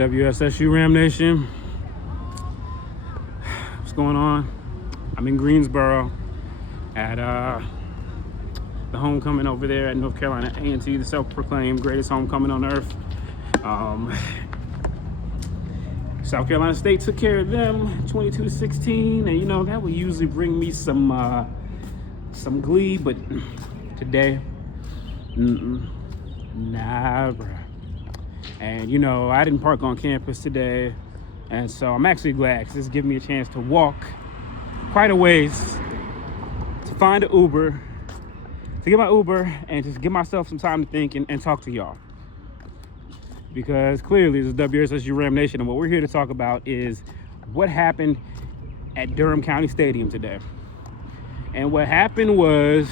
WSSU Ram Nation. What's going on? I'm in Greensboro at the homecoming over there at North Carolina A&T, the self-proclaimed greatest homecoming on earth. South Carolina State took care of them 22-16, and you know that would usually bring me some glee, but today, nah, bruh. And you know, I didn't park on campus today, and so I'm actually glad because it's giving me a chance to walk quite a ways to find an Uber, to get my Uber, and just give myself some time to think and talk to y'all. Because clearly this is WSSU Ram Nation, and what we're here to talk about is what happened at Durham County Stadium today. And what happened was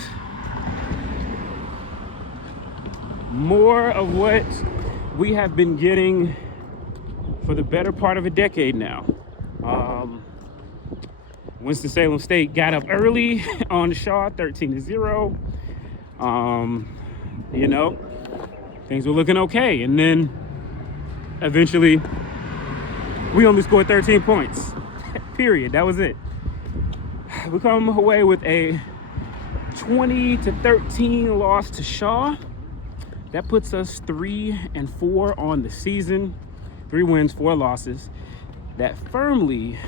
more of what we have been getting for the better part of a decade now. Winston-Salem State got up early on Shaw, 13-0. You know, things were looking okay. And then eventually we only scored 13 points, period. That was it. We come away with a 20-13 loss to Shaw. That puts us 3-4 on the season. 3 wins, 4 losses. That firmly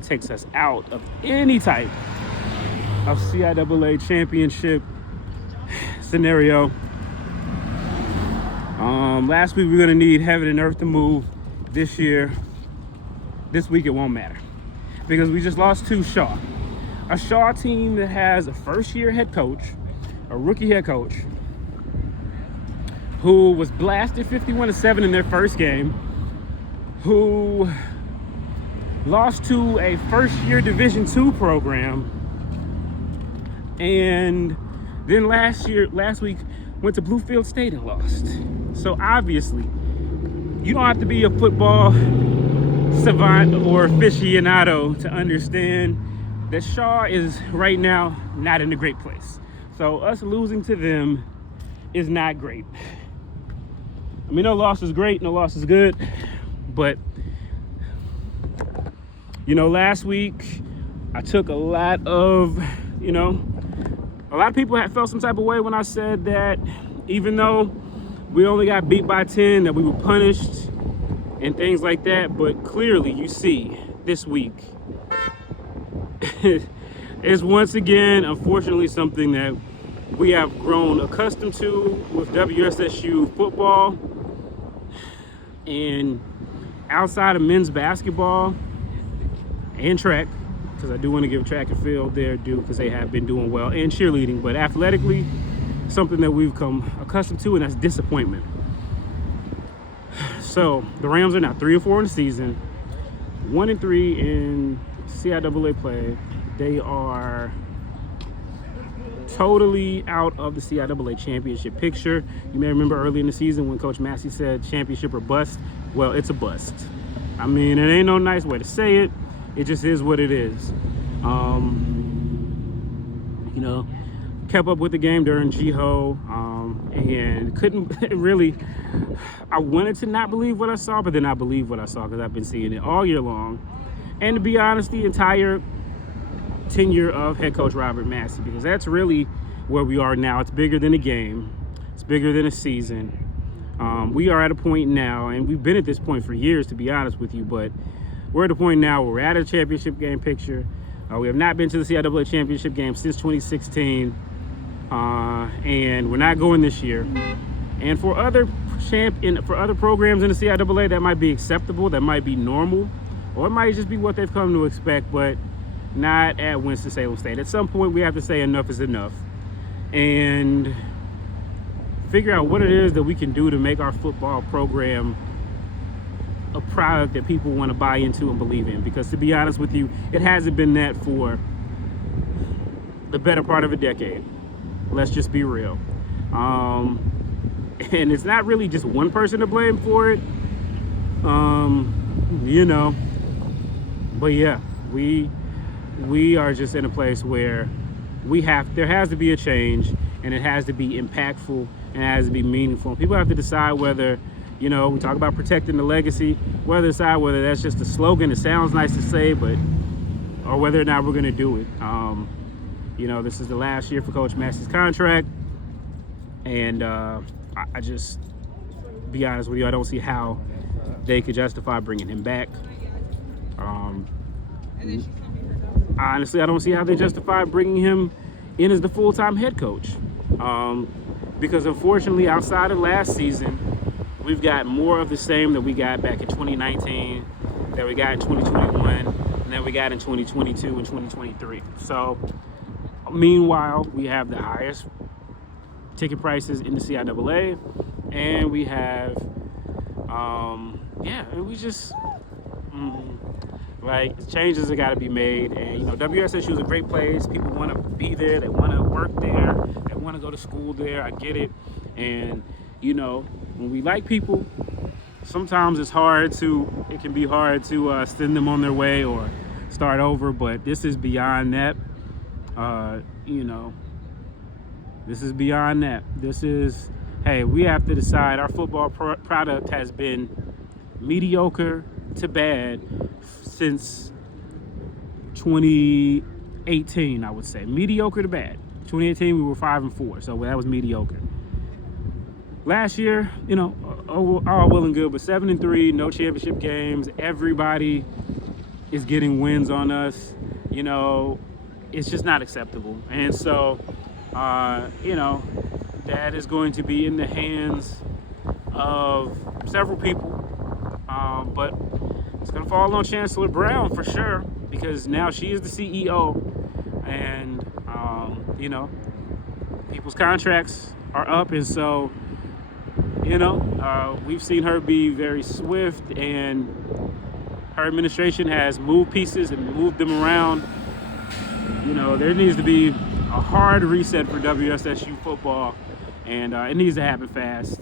takes us out of any type of CIAA championship scenario. Last week we were gonna need heaven and earth to move. This week it won't matter because we just lost to Shaw. A Shaw team that has a first-year head coach, a rookie head coach, who was blasted 51-7 in their first game, who lost to a first-year Division II program, and then last week went to Bluefield State and lost. So obviously, you don't have to be a football savant or aficionado to understand that Shaw is right now not in a great place. So us losing to them is not great. I mean, no loss is great, no loss is good, but you know, last week I took a lot of people had felt some type of way when I said that even though we only got beat by 10, that we were punished and things like that. But clearly you see this week is once again, unfortunately, something that we have grown accustomed to with WSSU football. And outside of men's basketball and track, because I do want to give track and field their due because they have been doing well, and cheerleading, but athletically, something that we've come accustomed to, and that's disappointment. So the Rams are now 3-4 in the season, 1-3 in CIAA play. They are totally out of the CIAA championship picture. You may remember early in the season when Coach Massey said championship or bust. Well, it's a bust. I mean, it ain't no nice way to say it. It just is what it is. You know, kept up with the game during GHO, and couldn't really, I wanted to not believe what I saw, but then I believe what I saw because I've been seeing it all year long. And to be honest, the entire tenure of head coach Robert Massey, because that's really where we are now. It's bigger than a game. It's bigger than a season. We are at a point now, and we've been at this point for years, to be honest with you, but we're at a point now where we're at a championship game picture. We have not been to the CIAA championship game since 2016, and we're not going this year. And for other programs in the CIAA, that might be acceptable, that might be normal, or it might just be what they've come to expect, but not at Winston-Salem State. At some point, we have to say enough is enough and figure out what it is that we can do to make our football program a product that people want to buy into and believe in. Because to be honest with you, it hasn't been that for the better part of a decade. Let's just be real. And it's not really just one person to blame for it. You know, but yeah, we are just in a place where there has to be a change, and it has to be impactful, and it has to be meaningful. People have to decide whether You know, we talk about protecting the legacy, whether that's just a slogan, it sounds nice to say, or whether or not we're going to do it. You know, this is the last year for Coach Massey's contract, and I just, be honest with you, I don't see how they could justify bringing him back. Honestly, I don't see how they justify bringing him in as the full-time head coach, because unfortunately, outside of last season, we've got more of the same that we got back in 2019, that we got in 2021, and that we got in 2022 and 2023. So, meanwhile, we have the highest ticket prices in the CIAA, and we have, and we just, like, changes have got to be made. And, you know, WSSU is a great place. People want to be there. They want to work there. They want to go to school there. I get it. And, you know, when we like people, sometimes it can be hard to send them on their way or start over. But this is beyond that. You know, this is beyond that. This is, hey, we have to decide. Our football product has been mediocre to bad since 2018, I would say. Mediocre to bad. 2018, we were 5-4, so that was mediocre. Last year, you know, all well and good, but 7-3, no championship games. Everybody is getting wins on us. You know, it's just not acceptable. And so, you know, that is going to be in the hands of several people. But it's going to fall on Chancellor Brown for sure, because now she is the CEO. And, you know, people's contracts are up. And so, you know, we've seen her be very swift, and her administration has moved pieces and moved them around. You know, there needs to be a hard reset for WSSU football, and it needs to happen fast.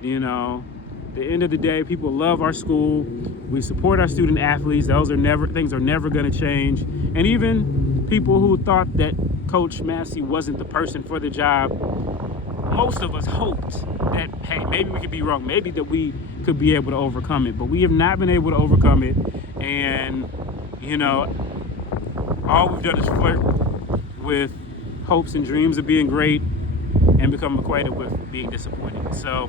You know, at the end of the day, people love our school. We support our student athletes. Things are never going to change. And even people who thought that Coach Massey wasn't the person for the job, most of us hoped that, hey, maybe we could be wrong. Maybe that we could be able to overcome it. But we have not been able to overcome it. And, you know, all we've done is flirt with hopes and dreams of being great and become acquainted with being disappointed. So,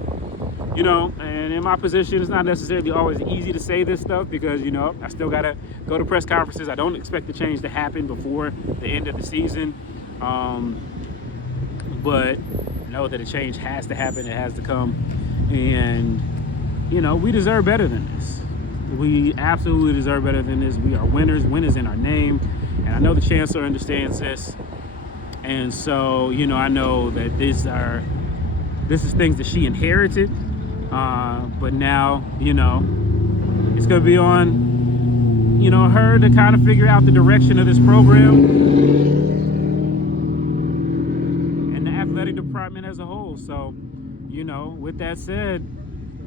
you know, and in my position, it's not necessarily always easy to say this stuff because, you know, I still got to go to press conferences. I don't expect the change to happen before the end of the season. But know that a change has to happen. It has to come. And, you know, we deserve better than this. We absolutely deserve better than this. We are winners. Win is in our name. And I know the chancellor understands this. And so, you know, I know that this is things that she inherited. But now, you know, it's going to be on, you know, her to kind of figure out the direction of this program and the athletic department as a whole. So, you know, with that said,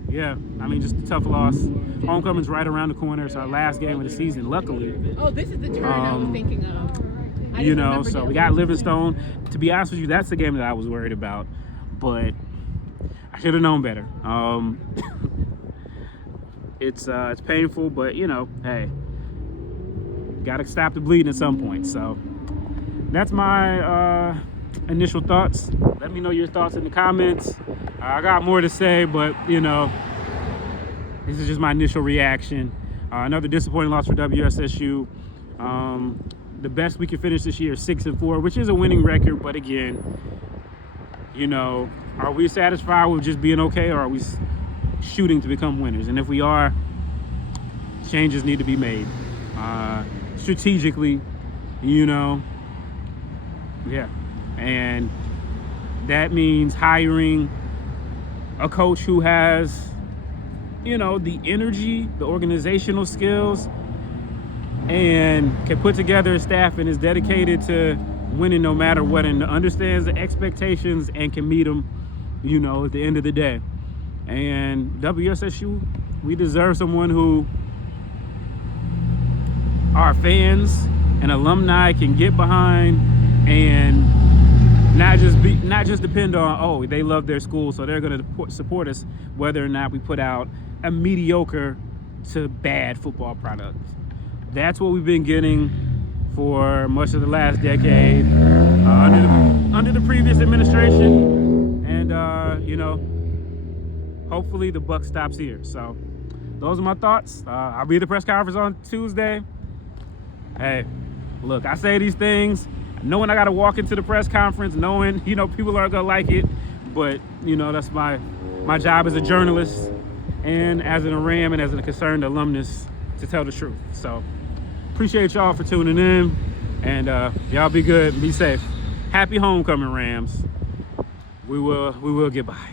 yeah, I mean, just a tough loss. Homecoming's right around the corner. It's our last game of the season, luckily. Oh, this is the turn I was thinking of. You know, so we got Livingstone. To be honest with you, that's the game that I was worried about. But I should have known better. It's painful, but, you know, hey, got to stop the bleeding at some point. So that's my initial thoughts. Let me know your thoughts in the comments. I got more to say, but, you know, this is just my initial reaction. Another disappointing loss for WSSU. The best we could finish this year is 6-4, which is a winning record. But again, you know, are we satisfied with just being okay, or are we shooting to become winners? And if we are, changes need to be made strategically, you know. Yeah, and that means hiring a coach who has, you know, the energy, the organizational skills, and can put together a staff and is dedicated to winning no matter what, and understands the expectations and can meet them, you know, at the end of the day. And WSSU, we deserve someone who our fans and alumni can get behind and not just depend on, oh, they love their school, so they're going to support us whether or not we put out a mediocre to bad football product. That's what we've been getting for much of the last decade under the previous administration, and you know, hopefully the buck stops here. So those are my thoughts. I'll be at the press conference on Tuesday. Hey, look, I say these things knowing I got to walk into the press conference, knowing, you know, people aren't gonna like it, but you know, that's my job as a journalist and as an Ram and as a concerned alumnus to tell the truth. So appreciate y'all for tuning in, and y'all be good and be safe. Happy homecoming, Rams. We will get by.